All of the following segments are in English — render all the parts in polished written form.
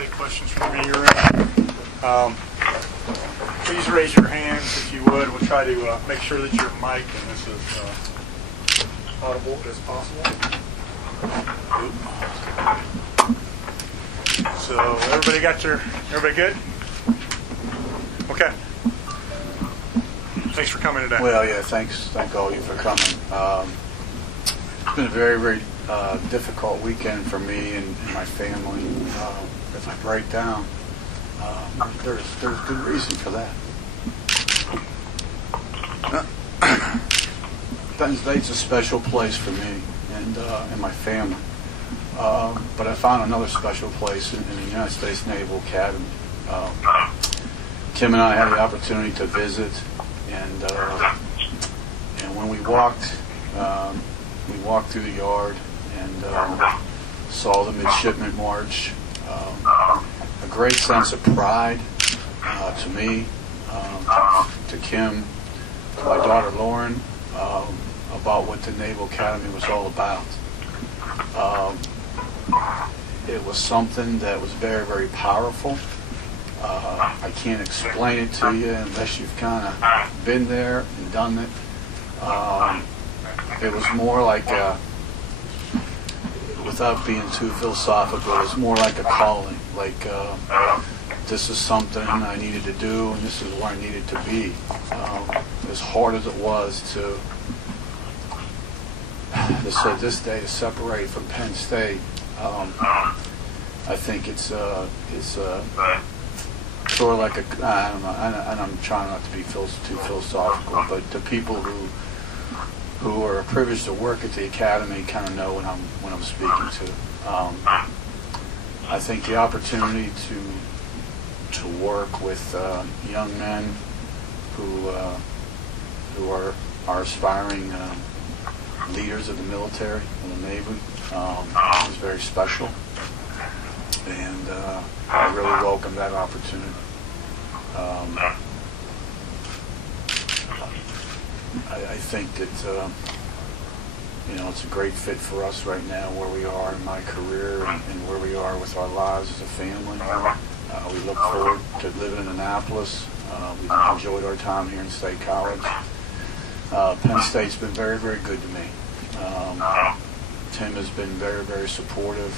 take questions from the media room. Please raise your hands if you would. We'll try to make sure that your mic and this is audible as possible. So everybody good? Okay. Thanks for coming today. Well, yeah, thank all of you for coming. It's been a very, very difficult weekend for me and my family. If I break down, there's good reason for that. Penn State's a special place for me and my family. But I found another special place in the United States Naval Academy. Kim and I had the opportunity to visit, and when we walked through the yard and saw the midshipman march. A great sense of pride to me, to Kim, to my daughter Lauren, about what the Naval Academy was all about. It was something that was very, very powerful. I can't explain it to you unless you've kind of been there and done it. It was more like without being too philosophical, it was more like a calling. Like this is something I needed to do, and this is where I needed to be. As hard as it was to this day to separate from Penn State, I think it's sort of like I don't know, and I'm trying not to be too philosophical, but the people who are privileged to work at the academy kind of know when I'm speaking to. I think the opportunity to work with young men who are aspiring leaders of the military and the Navy is very special, and I really welcome that opportunity. I think that it's a great fit for us right now where we are in my career and where we are with our lives as a family. We look forward to living in Annapolis. We've enjoyed our time here in State College. Penn State's been very, very good to me. Tim has been very, very supportive.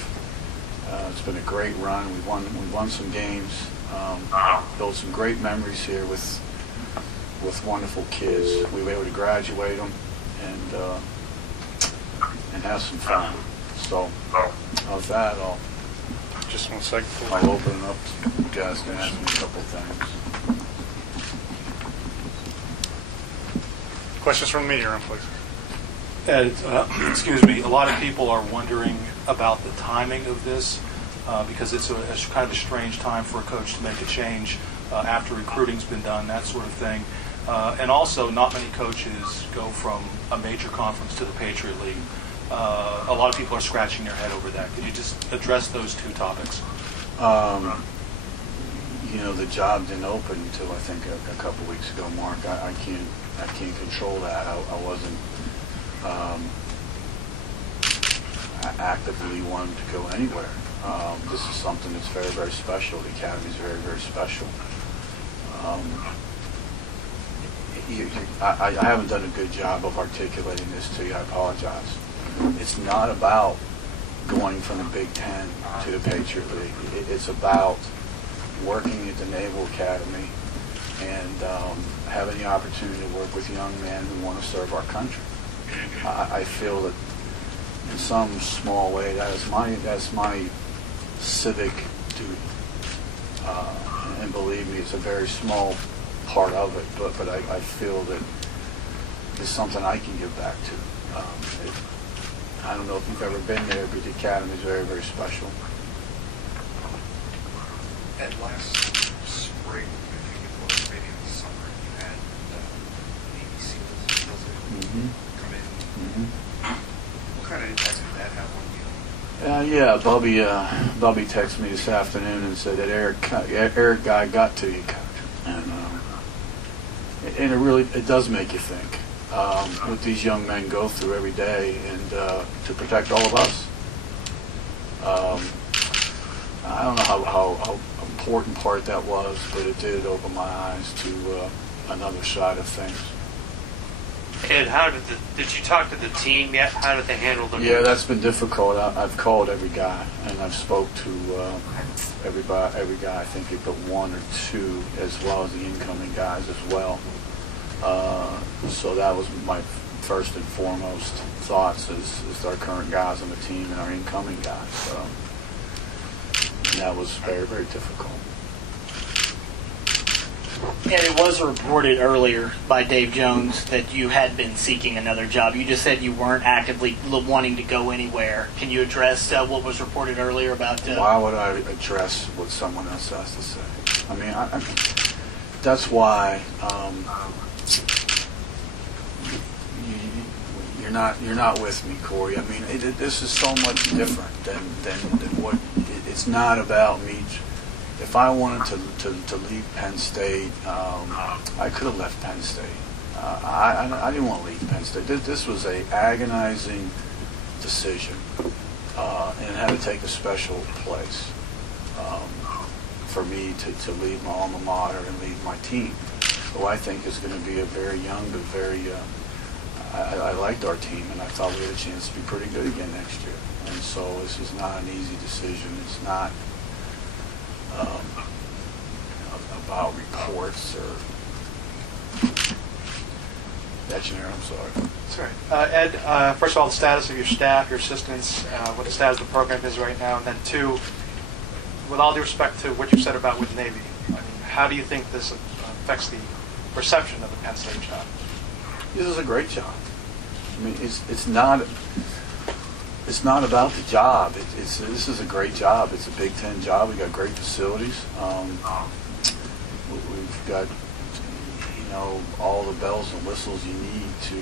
It's been a great run. We won some games. Built some great memories here with wonderful kids. We were able to graduate them and have some fun. So, with that, just 1 second. I'll open it up to you guys to ask me a couple things. Questions from the media room, please. Ed, excuse me, a lot of people are wondering about the timing of this because it's a kind of a strange time for a coach to make a change after recruiting's been done, that sort of thing. And also, not many coaches go from a major conference to the Patriot League. A lot of people are scratching their head over that. Could you just address those two topics? The job didn't open until I think a couple weeks ago, Mark. I can't control that. I wasn't actively wanting to go anywhere. This is something that's very, very special. The Academy is very, very special. I haven't done a good job of articulating this to you. I apologize. It's not about going from the Big Ten to the Patriot League. It's about working at the Naval Academy and having the opportunity to work with young men who want to serve our country. I feel that in some small way that's my civic duty. And believe me, it's a very small part of it, but I feel that it's something I can give back to. I don't know if you've ever been there, but the Academy is very, very special. And last spring, I think it was, maybe in the summer, you had Navy SEALs, was it, come in. What kind of impact did that have on you? Bubby texted me this afternoon and said that Eric guy got to you, Coach. And it does make you think. What these young men go through every day, and to protect all of us. I don't know how important part that was, but it did open my eyes to another side of things. Ed, how did you talk to the team yet? How did they handle the Yeah, that's been difficult. I've called every guy, and I've spoke to every guy. I think but one or two, as well as the incoming guys as well. So that was my first and foremost thoughts is our current guys on the team and our incoming guys. And that was very, very difficult. And it was reported earlier by Dave Jones that you had been seeking another job. You just said you weren't actively wanting to go anywhere. Can you address what was reported earlier about... Why would I address what someone else has to say? I mean, that's why you're not with me, Corey. I mean, this is so much different than what... It's not about me... If I wanted to leave Penn State, I could have left Penn State. I didn't want to leave Penn State. This was a agonizing decision, and it had to take a special place for me to leave my alma mater and leave my team, who I think is going to be a very young but very... I liked our team, and I thought we had a chance to be pretty good again next year. And so this is not an easy decision. It's not... about reports or I'm sorry. That's right. Ed, first of all, the status of your staff, your assistants, what the status of the program is right now, and then two, with all due respect to what you said about with Navy, I mean, how do you think this affects the perception of the Penn State job? This is a great job. I mean, it's not about the job. This is a great job. It's a Big Ten job. We got great facilities. We've got all the bells and whistles you need to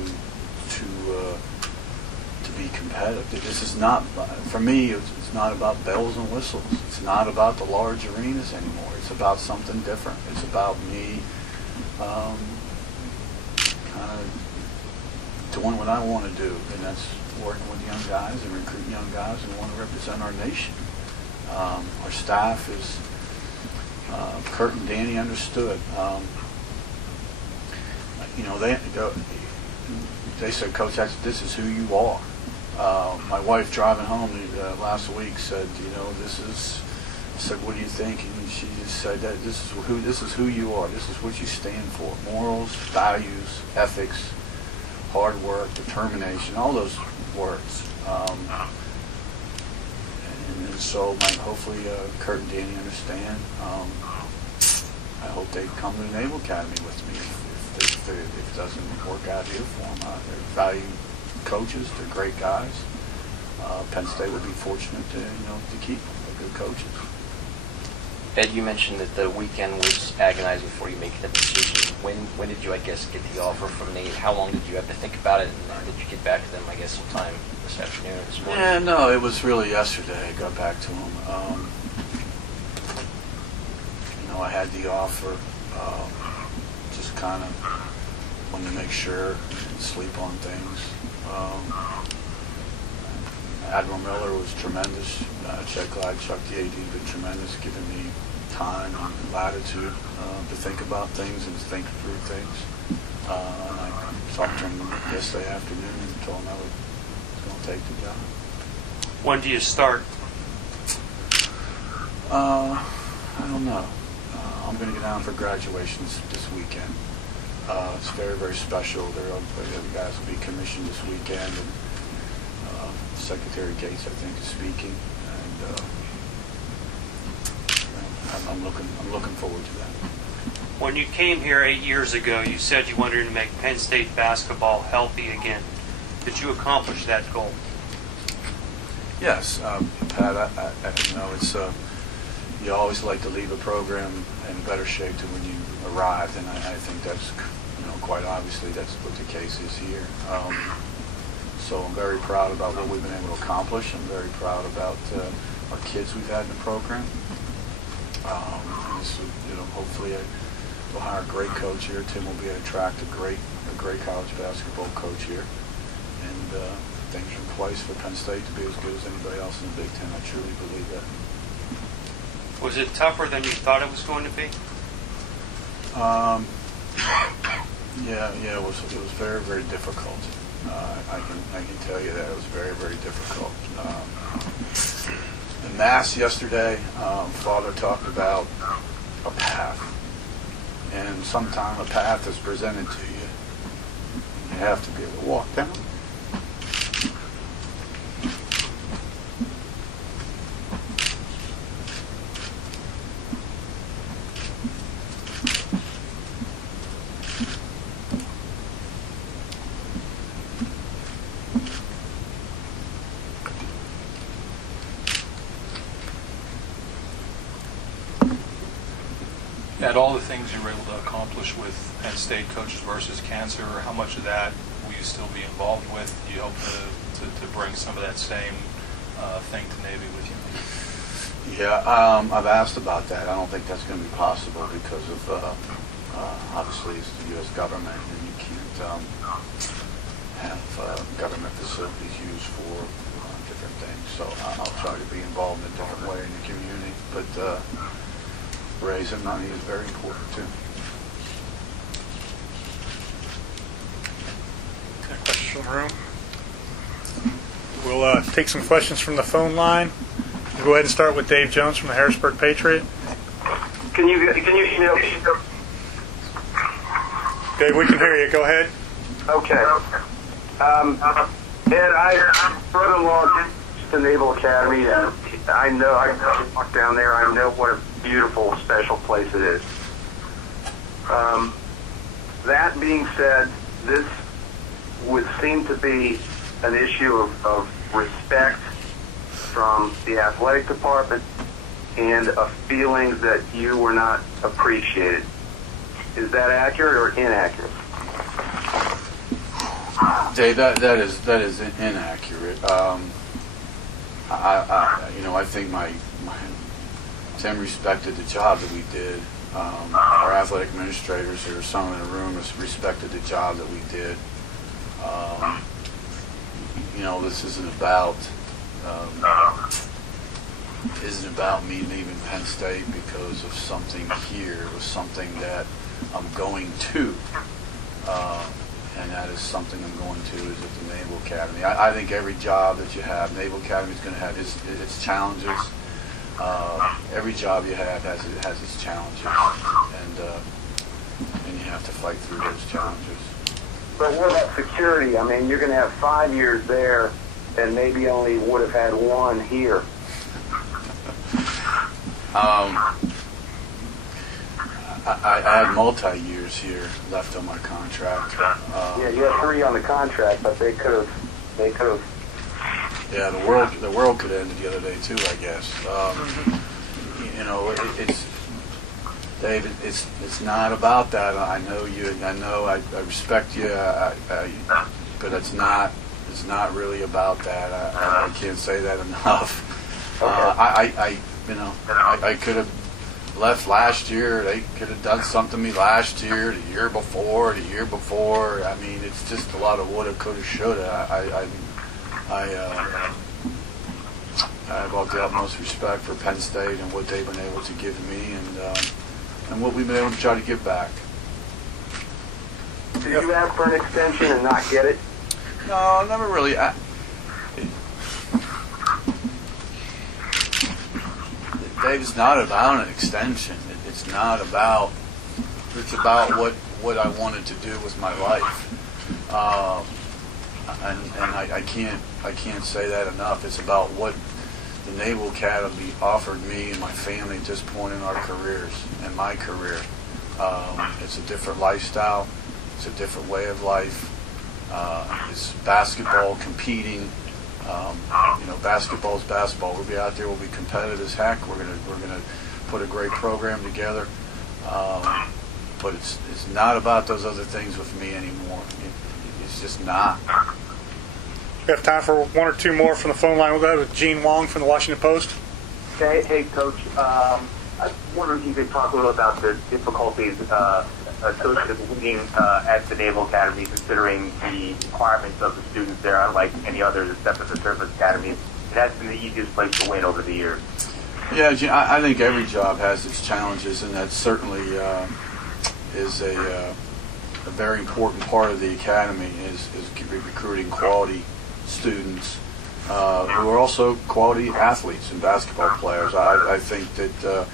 be competitive. This is not, for me. It's not about bells and whistles. It's not about the large arenas anymore. It's about something different. It's about me kind of doing what I want to do, and that's working with young guys and recruiting young guys who want to represent our nation. Our staff is, Kurt and Danny understood. They said, Coach, this is who you are. My wife driving home last week said, I said, what do you think? And she just said that this is who you are. This is what you stand for. Morals, values, ethics, hard work, determination, all those words. And so hopefully Kurt and Danny understand. I hope they come to the Naval Academy with me if it doesn't work out here for them. They're valued coaches. They're great guys. Penn State would be fortunate to keep them. They're good coaches. Ed, you mentioned that the weekend was agonizing before you make the decision. When did you, get the offer from Nate? How long did you have to think about it? And did you get back to them, sometime this afternoon or this morning? Yeah, no, it was really yesterday I got back to him. I had the offer, just kind of wanted to make sure and sleep on things. Admiral Miller was tremendous. Chuck the AD been tremendous, giving me time and latitude to think about things and think through things. And I talked to him yesterday afternoon and told him I was going to take the job. When do you start? I don't know. I'm going to get down for graduations this weekend. It's very, very special. The guys will be commissioned this weekend, and Secretary Gates, I think, is speaking, and I'm looking forward to that. When you came here 8 years ago, you said you wanted to make Penn State basketball healthy again. Did you accomplish that goal? Yes, Pat. It's you always like to leave a program in better shape than when you arrived, and I think that's, quite obviously that's what the case is here. So I'm very proud about what we've been able to accomplish. I'm very proud about our kids we've had in the program. Hopefully we'll hire a great coach here. Tim will be able to attract a great college basketball coach here, and things are in place for Penn State to be as good as anybody else in the Big Ten. I truly believe that. Was it tougher than you thought it was going to be? Yeah, it was very, very difficult. I can tell you that it was very, very difficult. In Mass yesterday, Father talked about a path, and sometimes a path is presented to you. You have to be able to walk down. At all the things you were able to accomplish with Penn State Coaches versus Cancer, how much of that will you still be involved with? Do you hope to bring some of that same thing to Navy with you? Yeah, I've asked about that. I don't think that's going to be possible because of, obviously, it's the U.S. government, and you can't have government facilities used for different things. So I'll try to be involved in a different way in the community. But raising money is very important, too. Any questions from the room? We'll take some questions from the phone line. We'll go ahead and start with Dave Jones from the Harrisburg Patriot. Can you hear me? Dave, we can hear you. Go ahead. Okay. Ed, I brother-in-law to Naval Academy, and I know I walk down there. I know what a beautiful, special place it is. That being said, this would seem to be an issue of respect from the athletic department and a feeling that you were not appreciated. Is that accurate or inaccurate? Dave, that is inaccurate. I think my Tim respected the job that we did. Our athletic administrators, there were some in the room, respected the job that we did. This isn't about me leaving Penn State because of something here. It was something that I'm going to, and that is something I'm going to is at the Naval Academy. I think every job that you have, Naval Academy is going to have its challenges. Every job you have has its challenges, and you have to fight through those challenges. But what about security? I mean, you're going to have 5 years there, and maybe only would have had 1 here. I had multi-years here left on my contract. Yeah, you had 3 on the contract, but they could have. Yeah, the world could end the other day too, I guess. It's David. It's not about that. I know you. I know. I respect you. But it's not really about that. I can't say that enough. I could have left last year. They could have done something to me last year, the year before. I mean, it's just a lot of woulda, coulda, shoulda. I have all the utmost respect for Penn State and what they've been able to give me, and what we've been able to try to give back. Did you ask for an extension and not get it? No, never really. Dave, it's not about an extension. It's about what I wanted to do with my life. And I can't say that enough. It's about what the Naval Academy offered me and my family at this point in our careers, and my career. It's a different lifestyle. It's a different way of life. It's basketball, competing. Basketball's basketball. We'll be out there. We'll be competitive as heck. We're gonna put a great program together. But it's not about those other things with me anymore. It's just not. We have time for 1 or 2 more from the phone line. We'll go ahead with Gene Wong from the Washington Post. Hey, Coach. I was wondering if you could talk a little about the difficulties associated with winning at the Naval Academy, considering the requirements of the students there, unlike any others except for the Surface Academies. It has been the easiest place to win over the years. Yeah, I think every job has its challenges, and that certainly is a very important part of the academy is recruiting quality students who are also quality athletes and basketball players. I think that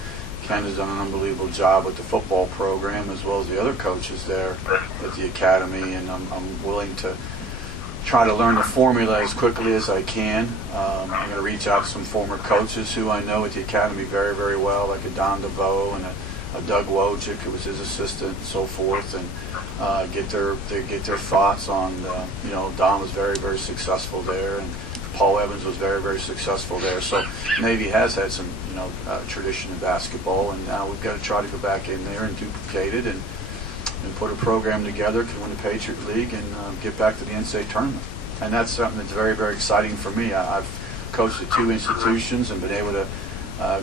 Ken has done an unbelievable job with the football program as well as the other coaches there at the academy, and I'm willing to try to learn the formula as quickly as I can. I'm going to reach out to some former coaches who I know at the academy very, very well, like a Don DeVoe and a Doug Wojcik, who was his assistant, and so forth, and get their thoughts on. Don was very, very successful there, and Paul Evans was very, very successful there. So Navy has had some, tradition in basketball, and now we've got to try to go back in there and duplicate it and put a program together, can win the Patriot League, and get back to the NCAA tournament. And that's something that's very, very exciting for me. I've coached at 2 institutions and been able to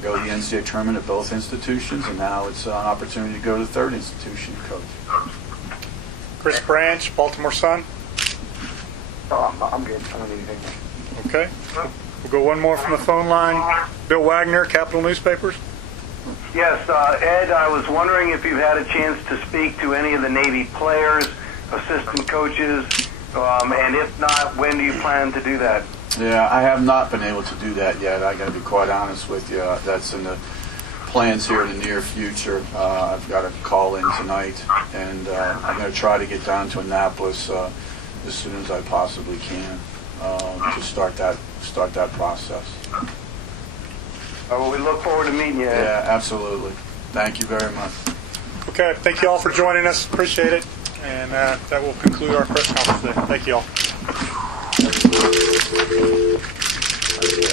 go to the NCAA tournament at both institutions, and now it's an opportunity to go to the 3rd institution to coach. Chris Branch, Baltimore Sun. Oh, I'm good. I don't need anything. Okay. We'll go one more from the phone line. Bill Wagner, Capital Newspapers. Yes, Ed, I was wondering if you've had a chance to speak to any of the Navy players, assistant coaches, and if not, when do you plan to do that? Yeah, I have not been able to do that yet. I got to be quite honest with you. That's in the plans here in the near future. I've got a call in tonight, and I'm going to try to get down to Annapolis as soon as I possibly can to start that process. Well, we look forward to meeting you, Ed. Yeah, absolutely. Thank you very much. Okay, thank you all for joining us. Appreciate it. And that will conclude our press conference today. Thank you all.